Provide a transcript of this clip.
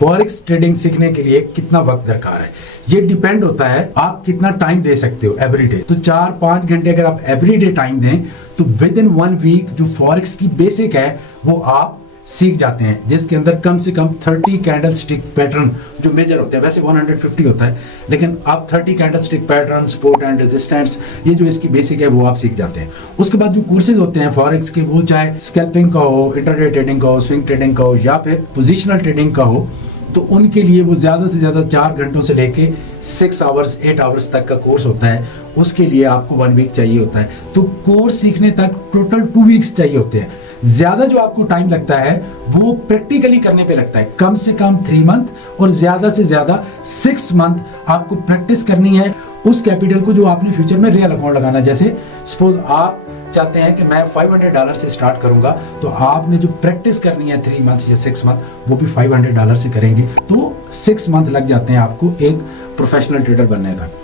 Forex trading सीखने के लिए कितना वक्त दरकार है, ये डिपेंड होता है आप कितना टाइम दे सकते हो एवरीडे। तो 4-5 घंटे अगर आप एवरीडे टाइम दें तो विद इन 1 वीक जो फॉरेक्स की बेसिक है वो आप सीख जाते हैं, जिसके अंदर कम से कम 30 कैंडल स्टिक पैटर्न जो मेजर होते हैं, वैसे 150 होता है लेकिन आप 30 candle stick pattern, support and resistance, ये जो इसकी बेसिक है वो आप सीख जाते हैं। उसके बाद जो कोर्सेज होते हैं फॉरेक्स के, वो चाहे स्कैल्पिंग का हो, इंटरडे ट्रेडिंग का हो, स्विंग ट्रेडिंग का हो या फिर पोजिशनल ट्रेडिंग का हो, तो उनके लिए वो ज़्यादा से ज़्यादा 4 घंटों से लेके 6 आवर्स 8 आवर्स तक का कोर्स होता है। उसके लिए आपको 1 वीक चाहिए होता है। तो कोर्स सीखने तक टोटल 2 वीक्स चाहिए होते हैं। ज़्यादा जो आपको टाइम लगता है वो प्रैक्टिकली करने पे लगता है, कम से कम 3 मंथ और ज़्यादा से ज़्यादा 6 मंथ आपको प्रैक्टिस करनी है उस कैपिटल को जो आपने फ्यूचर में रियल अकाउंट लगाना। जैसे सपोज आप चाहते हैं कि मैं $500 से स्टार्ट करूंगा, तो आपने जो प्रैक्टिस करनी है 3 मंथ या 6 मंथ, वो भी $500 से करेंगे। तो 6 मंथ लग जाते हैं आपको एक प्रोफेशनल ट्रेडर बनने तक।